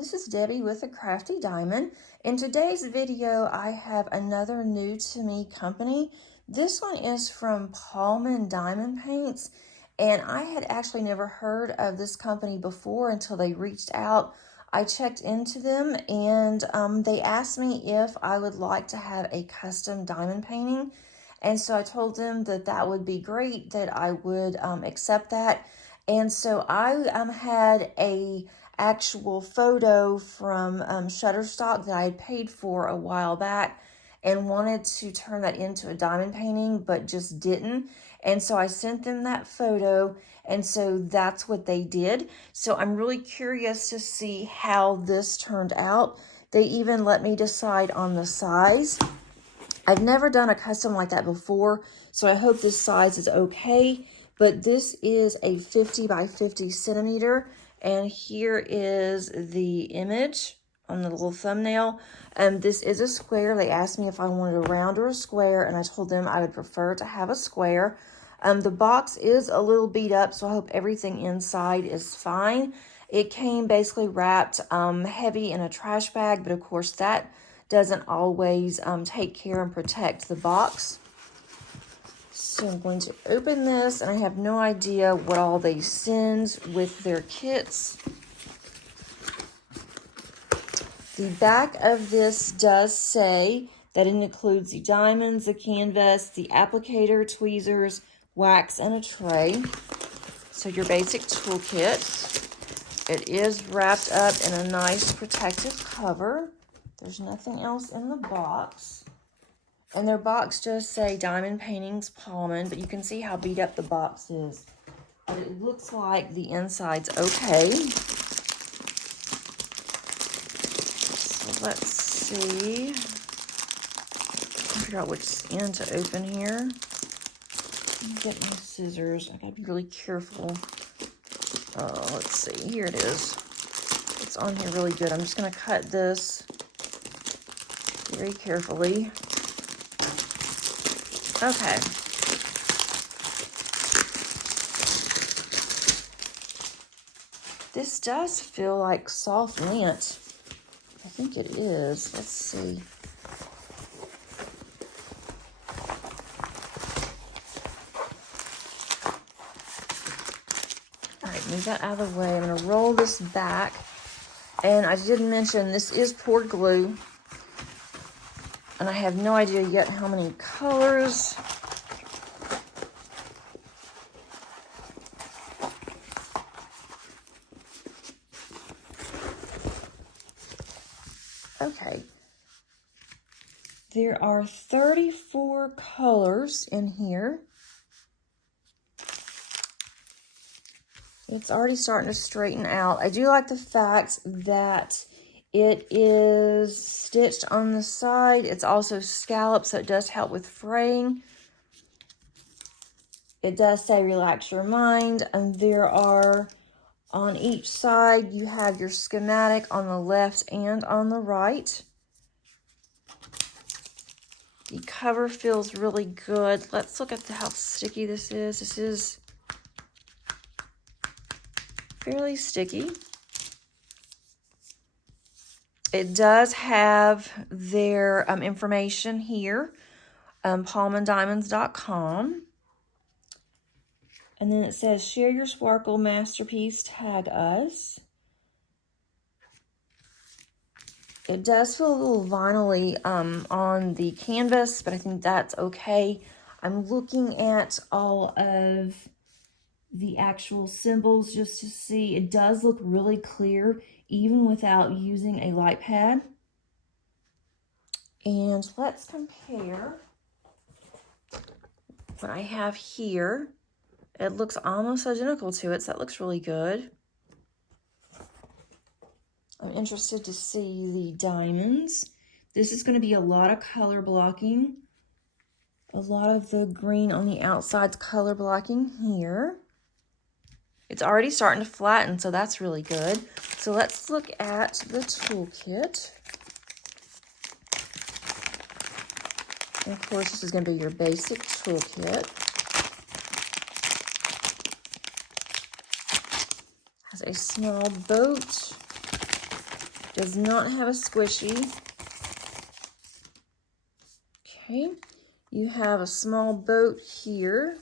this is Debbie with the Crafty Diamond. In today's video, I have another new to me company. This one is from Palman Diamond Paints, and I had actually never heard of this company before until they reached out. I checked into them, and they asked me if I would like to have a custom diamond painting. And so I told them that that would be great, that I would accept that. And so I had a actual photo from Shutterstock that I had paid for a while back and wanted to turn that into a diamond painting, but just didn't. And so I sent them that photo, and so that's what they did. So I'm really curious to see how this turned out. They even let me decide on the size. I've never done a custom like that before, so I hope this size is okay. But this is a 50 by 50 centimeter, and here is the image on the little thumbnail. This is a square. They asked me if I wanted a round or a square, and I told them I would prefer to have a square. The box is a little beat up, so I hope everything inside is fine. It came basically wrapped heavy in a trash bag, but of course that doesn't always take care and protect the box. So I'm going to open this, and I have no idea what all they send with their kits. The back of this does say that it includes the diamonds, the canvas, the applicator, tweezers, wax, and a tray. So your basic toolkit. It is wrapped up in a nice protective cover. There's nothing else in the box. And their box does say Diamond Paintings Palman, but you can see how beat up the box is. But it looks like the inside's okay. So let's see. Figure out which end to open here. Let me get my scissors. I gotta be really careful. Let's see. Here it is. It's on here really good. I'm just gonna cut this very carefully. Okay. This does feel like soft lint. I think it is. Let's see. All right, move that out of the way. I'm going to roll this back. And I didn't mention this is poured glue. And I have no idea yet how many colors. Okay. There are 34 colors in here. It's already starting to straighten out. I do like the fact that it is stitched on the side. It's also scalloped, so it does help with fraying. It does say relax your mind, and there are, on each side, you have your schematic on the left and on the right. The cover feels really good. Let's look at how sticky this is. This is fairly sticky. It does have their information here, palmandiamonds.com. And then it says, share your sparkle masterpiece, tag us. It does feel a little vinyl-y on the canvas, but I think that's okay. I'm looking at all of the actual symbols just to see. It does look really clear, even without using a light pad. And let's compare what I have here. It looks almost identical to it, so that looks really good. I'm interested to see the diamonds. This is going to be a lot of color blocking. A lot of the green on the outside's color blocking here. It's already starting to flatten, so that's really good. So let's look at the toolkit. And of course, this is going to be your basic toolkit. Has a small boat. Does not have a squishy. Okay, you have a small boat here.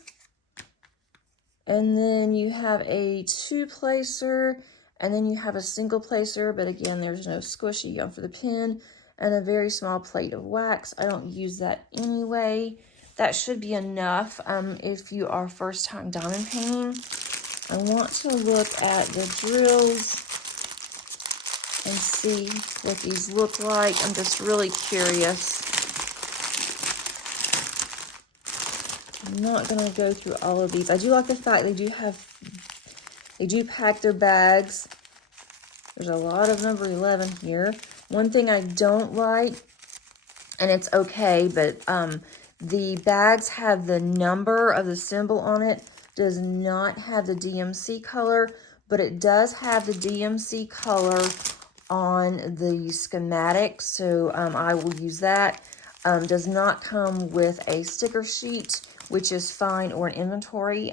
And then you have a 2-placer, and then you have a single placer, but again, there's no squishy for the pin, and a very small plate of wax. I don't use that anyway. That should be enough if you are first time diamond painting. I want to look at the drills and see what these look like. I'm just really curious. I'm not going to go through all of these. I do like the fact they do pack their bags. There's a lot of number 11 here. One thing I don't like, and it's okay, but the bags have the number of the symbol on it. Does not have the DMC color, but it does have the DMC color on the schematic, so I will use that. Does not come with a sticker sheet, which is fine, or an inventory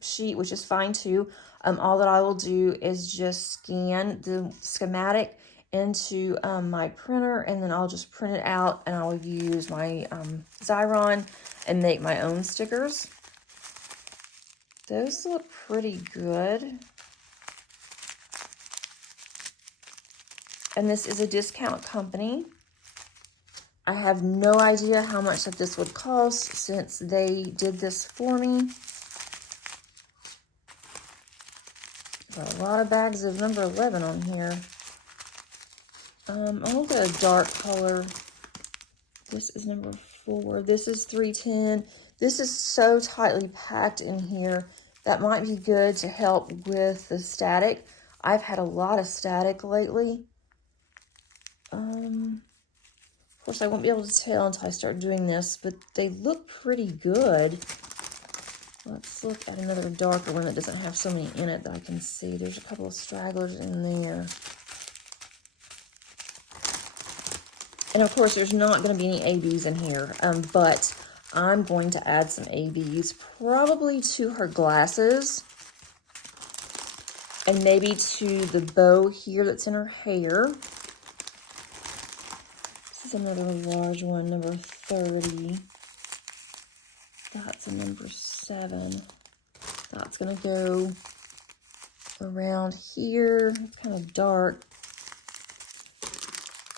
sheet, which is fine too. All that I will do is just scan the schematic into my printer, and then I'll just print it out, and I'll use my Xyron and make my own stickers. Those look pretty good. And this is a discount company. I have no idea how much that this would cost since they did this for me. Got a lot of bags of number 11 on here. I'll get a dark color. This is number 4. This is 310. This is so tightly packed in here. That might be good to help with the static. I've had a lot of static lately. Of course, I won't be able to tell until I start doing this, but they look pretty good. Let's look at another darker one that doesn't have so many in it that I can see. There's a couple of stragglers in there. And of course, there's not going to be any ABs in here, but I'm going to add some ABs, probably to her glasses, and maybe to the bow here that's in her hair. This is another large one, number 30. That's a number 7. That's going to go around here. It's kind of dark.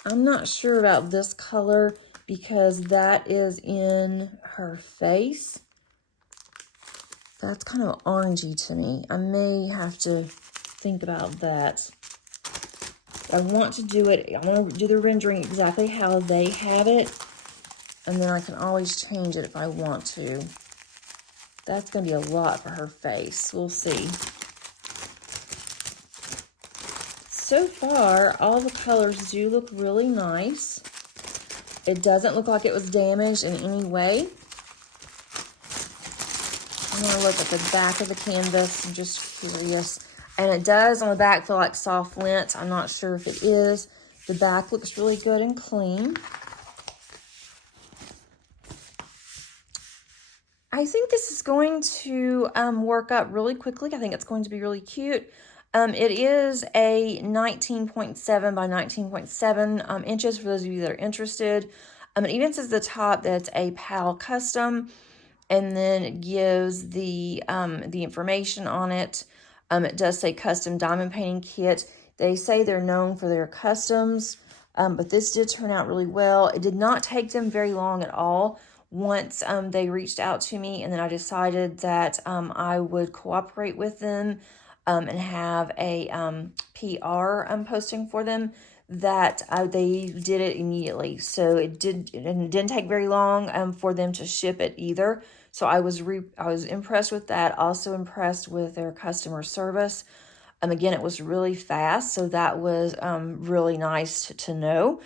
I'm not sure about this color because that is in her face. That's kind of orangey to me. I may have to think about that. I want to do it. I want to do the rendering exactly how they have it. And then I can always change it if I want to. That's going to be a lot for her face. We'll see. So far, all the colors do look really nice. It doesn't look like it was damaged in any way. I'm going to look at the back of the canvas. I'm just curious. And it does on the back feel like soft lint. I'm not sure if it is. The back looks really good and clean. I think this is going to work up really quickly. I think it's going to be really cute. It is a 19.7 by 19.7 inches for those of you that are interested. It even says at the top that it's a PAL custom, and then it gives the information on it. It does say custom diamond painting kit. They say they're known for their customs, but this did turn out really well. It did not take them very long at all. Once they reached out to me, and then I decided that I would cooperate with them and have a PR posting for them, that they did it immediately. So it didn't take very long for them to ship it either. So I was impressed with that. Also impressed with their customer service. Again, it was really fast, so that was really nice to know.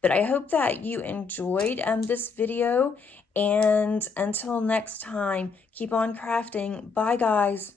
But I hope that you enjoyed this video. And until next time, keep on crafting. Bye, guys.